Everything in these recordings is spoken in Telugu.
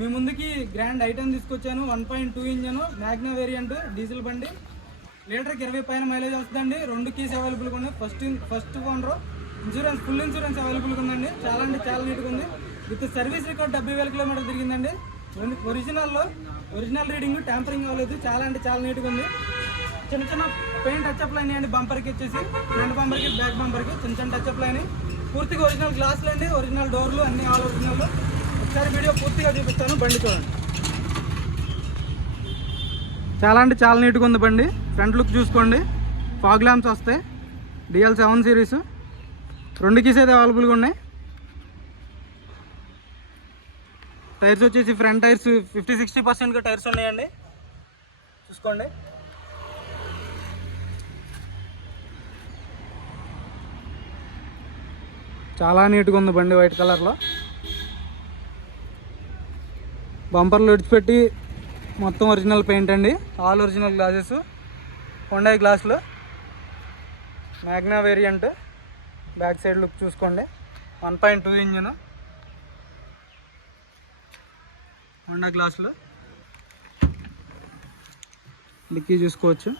మీ ముందుకి గ్రాండ్ ఐటమ్ తీసుకొచ్చాను. 1.2 ఇంజన్ మ్యాగ్నా వేరియంట్ డీజిల్ బండి, లీటర్కి 20 పైన మైలేజ్ వస్తుందండి. 2 కీస్ అవైలబుల్గా ఉన్నాయి. First owner, insurance full insurance అవైలబుల్గా ఉందండి. చాలా అంటే చాలా నీట్గా ఉంది. విత్ సర్వీస్ రికార్డ్ 70,000 కిలోమీటర్ తిరిగిందండి. ఒరిజినల్ రీడింగ్, ట్యాంపరింగ్ అవ్వలేదు. చాలా అంటే చాలా నీట్గా ఉంది. చిన్న చిన్న పెయింట్ టచ్అప్లు అయినాయండి. బంపర్కి వచ్చేసి ఫ్రంట్ బంపర్కి బ్యాక్ బంపర్కి చిన్న చిన్న టచ్అప్లు అయినాయి. పూర్తిగా ఒరిజినల్ గ్లాసులు అండి, ఒరిజినల్ డోర్లు అన్ని ఆల్ ఒరిజినల్. ఒకసారి వీడియో పూర్తిగా చూపిస్తాను, బండి చూడండి. చాలా అంటే చాలా నీట్గా ఉంది బండి. ఫ్రంట్ లుక్ చూసుకోండి, ఫాగ్ ల్యాంప్స్ వస్తాయి. DL 7 సిరీస్, 2 కీస్ అయితే అవైలబుల్గా ఉన్నాయి. టైర్స్ వచ్చేసి ఫ్రంట్ టైర్స్ 50-60% టైర్స్ ఉన్నాయండి, చూసుకోండి. చాలా నీట్గా ఉంది బండి, వైట్ కలర్లో. బంపర్లు విడిచిపెట్టి మొత్తం ఒరిజినల్ పెయింట్ అండి, ఆల్ ఒరిజినల్ గ్లాసెస్, హోండా గ్లాసులు, Magna variant. Back side look చూసుకోండి, 1.2 ఇంజన్, హోండా గ్లాసులు. డిక్కీ చూసుకోవచ్చు.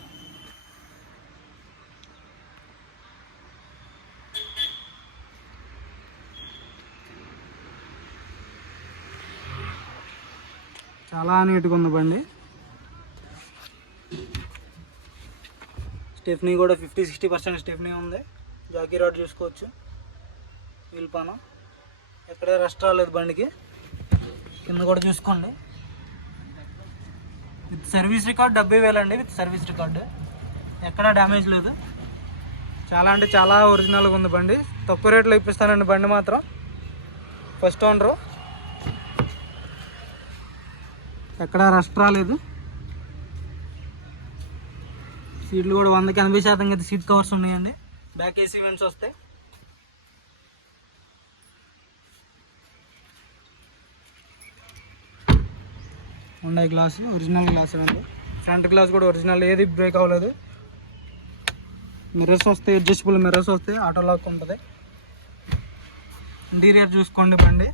చాలా నీట్గా ఉంది బండి. స్టెఫ్నీ కూడా 50-60% స్టెఫ్నీ ఉంది. జాకీ రాడ్ చూసుకోవచ్చు, వీల్ పానం, ఎక్కడ రెస్ట్ రాలేదు బండికి. కింద కూడా చూసుకోండి. విత్ సర్వీస్ రికార్డ్ 70,000 అండి. విత్ సర్వీస్ రికార్డు ఎక్కడా డ్యామేజ్ లేదు. చాలా అంటే చాలా ఒరిజినల్గా ఉంది బండి. తక్కువ రేట్లో ఇప్పిస్తానండి బండి మాత్రం. ఫస్ట్ ఓనరు, ఎక్కడా రస్ట్ రాలేదు. సీట్లు కూడా 100కి 80% అయితే సీట్ కవర్స్ ఉన్నాయండి. బ్యాక్ AC వెంట్స్ వస్తాయి. హోండా గ్లాస్, ఒరిజినల్ గ్లాస్ అండి. ఫ్రంట్ గ్లాస్ కూడా ఒరిజినల్, ఏది బ్రేక్ అవ్వలేదు. మిర్రర్స్ వస్తాయి, అడ్జస్టబుల్ మిర్రర్స్ వస్తాయి, ఆటో లాక్ ఉంటుంది. ఇంటీరియర్ చూసుకోండి బండి.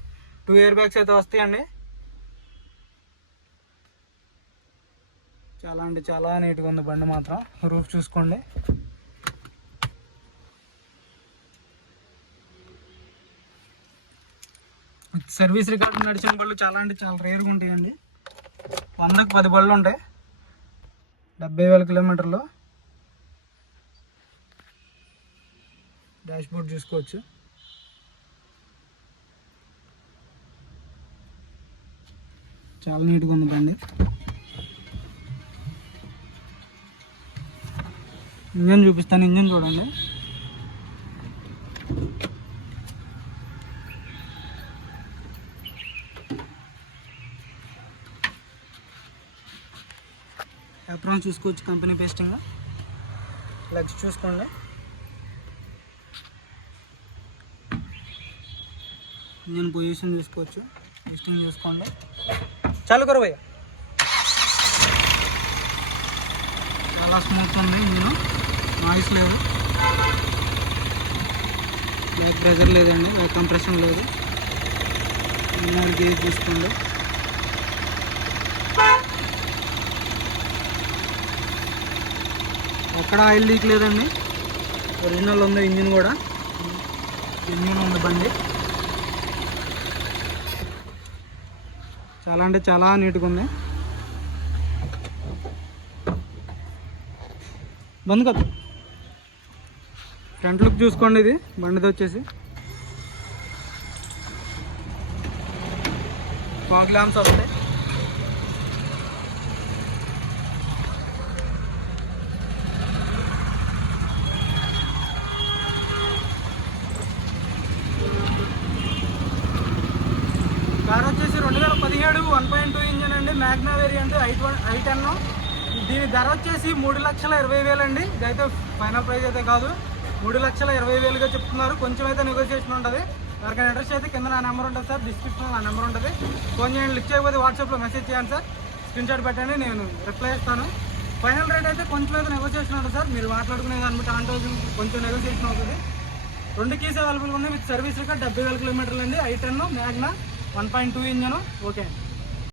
2 ఎయిర్ బ్యాగ్స్ అయితే వస్తాయండి. చాలా అంటే చాలా నీట్గా ఉంది బండి మాత్రం. రూఫ్ చూసుకోండి. సర్వీస్ రికార్డు నడిచిన బళ్ళు చాలా అంటే చాలా రేర్గా ఉంటాయండి. 100కి 10 బళ్ళు ఉంటాయి. 70,000 కిలోమీటర్లు. డాష్ బోర్డ్ చూసుకోవచ్చు. చాలా నీట్గా ఉంది బండి. ఇంజన్ చూపిస్తాను, ఇంజన్ చూడండి. ఎప్రాన్స్ చూసుకోవచ్చు, కంపెనీ పేస్టింగ్. లగ్స్ చూసుకోండి. ఇంజన్ పొజిషన్ చూసుకోవచ్చు, పేస్టింగ్ చూసుకోండి. చాలు కరవయ్య. చాలా స్మూత్ ఉంది ఇంజన్, నాయిస్ లేదు, బ్యాక్ ప్రెజర్ లేదండి, బ్యాక్ కంప్రెషన్ లేదు. ఇంజన్ గేజ్ చూసుకోండి. ఎక్కడ ఆయిల్ లీక్ లేదండి, ఒరిజినల్ ఉంది. ఇంజిన్ కూడా ఇంజిన్ ఉంది బండి. చాలా అంటే చాలా నీట్గా ఉంది. బంద్ కదా. ఫ్రంట్ లుక్ చూసుకోండి. ఇది బండిది వచ్చేసి ఫాగ్ ల్యాంప్స్ వస్తాయి. కార్ వచ్చేసి 2017 1.2 ఇంజన్ అండి, మ్యాగ్నా వేరియంట్, i10. దీని ధర వచ్చేసి 3,20,000 అండి. ఇదైతే ఫైనల్ ప్రైస్ అయితే కాదు, 3,20,000గా చెప్తున్నారు. కొంచెం అయితే నెగోషియేషన్ ఉంటుంది. ఎవరికైనా అడ్రస్ అయితే కింద నా నెంబర్ ఉంటుంది సార్, డిస్క్రిప్షన్లో నా నెంబర్ ఉంటుంది. ఫోన్ చేయండి, లిఫ్ట్ చేయకపోతే వాట్సాప్లో మెసేజ్ చేయండి సార్, స్క్రీన్ షాట్ పెట్టండి, నేను రిప్లై ఇస్తాను. ఫైనల్ రేట్ అయితే కొంచెం అయితే నెగోషియేషన్ ఉంటుంది సార్. మీరు మాట్లాడుకునేది అనుకుంటే ఆన్ కొంచెం నెగోషియేషన్ అవుతుంది. 2 కీస్ అవైలబుల్గా ఉన్నాయి. విత్ సర్వీస్ రికార్డ్ 70,000 కిలోమీటర్లు అండి. i10 Magna 1.2 engine. ఓకే.